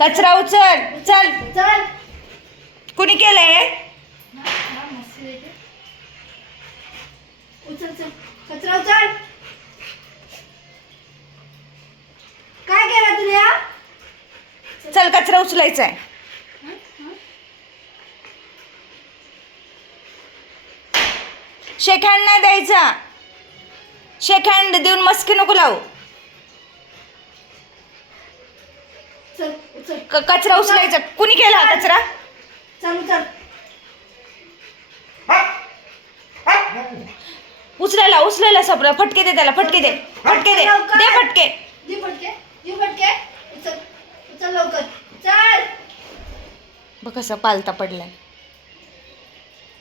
कचरा उचल. चल. चल. कुणी केलंय? उचल चल. कचरा उचल. काय केलं तुला? चल कचरा उचलायचा आहे. शेक हँड नाही द्यायचा. शेक हँड देऊन मस्की नको लावू. चल उचल. कचरा उचलायचा. कुणी केला हा कचरा? चल उचल. उचलायला सबर. फटके दे त्याला. फटके दे. फटके दे. दे फटके. दे फटके. दे फटके. उचल. उचल लवकर. चल. बघ कसा पालता पडलाय.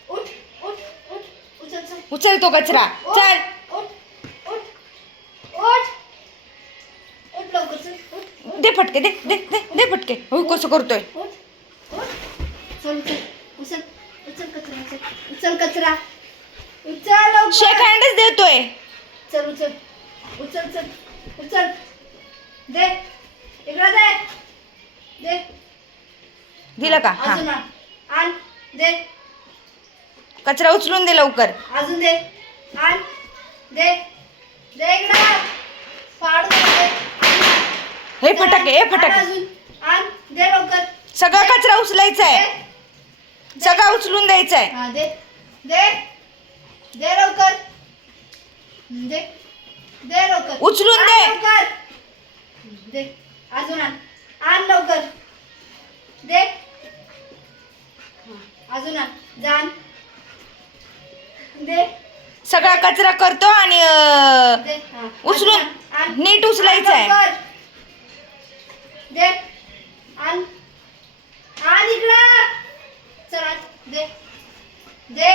उठ उठ उठ. उचल चल. उचल तो कचरा. चल. उठ उठ उठ. उठ लवकर चल. उठ. दे फटके. दे दे दे दे फटके. हो कसं करतोय. उठ उठ. चल उचल. उचल. उचल कचरा. उचल. उचल कचरा. उचल लवकर. शेक हँडच देतोय. चल उचल. उचल चल. उचल. दे. इकडे दे. दे. दिलं का? हा. अजून आण. आण. दे. कचरा उचलून दे लवकर. अजून दे. आण. दे. दे इकडं. फाडून दे. हे फटाके. हे आण फटाके. अजून. आण. दे लवकर. सगळा कचरा उचलायचा आहे. दे. सगळा उचलून द्यायचा आहे. हा दे. दे. दे लवकर. दे. दे लवकर. उचलून दे. आण लवकर. दे. अजून आण. आण लवकर. दे. अजून आण. जाण. दे. सगळा कचरा करतो आणि दे. हा. उचलून अजून आण. नीट उचलायचं आहे. आण लवकर. दे. आण. आण इकडं. चल आण. दे. दे.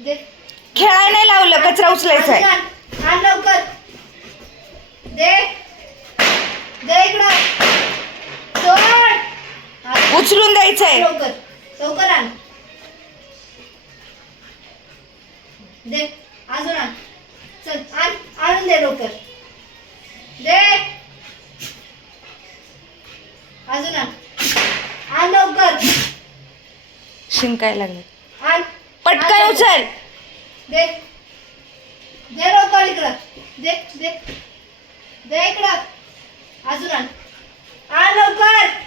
दे. खेळायला नाही लावलं. कचरा उचलायचा आहे. आण. आण लवकर. दे. दे इकडं. सोड. आण. उचलून द्यायचं आहे. लवकर. लवकर आण. दे. अजून आण. चल आण. आणून दे लवकर. दे. अजून आण. आण लवकर. शिंकायला लागले. आण. पटकन आण. उचल. दे. दे लवकर इकडं. दे. दे. दे इकडं. अजून आण. आण लवकर.